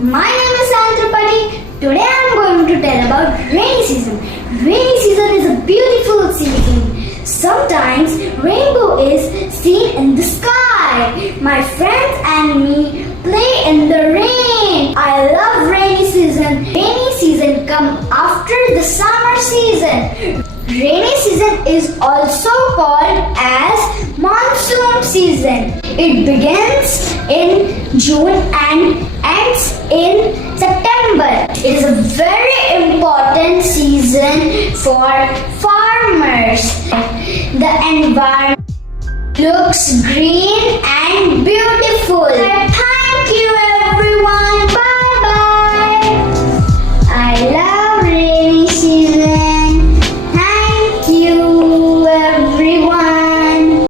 my name is Anthropati. Today I am going to tell about rainy season. Rainy season is a beautiful season. Sometimes rainbow is seen in the sky. My friends and me play in the rain. I love rainy season. Rainy season comes after the summer season. Rainy season is also called as monsoon season. It begins in June and ends in September. It is a very important season for farmers. The environment looks green and beautiful.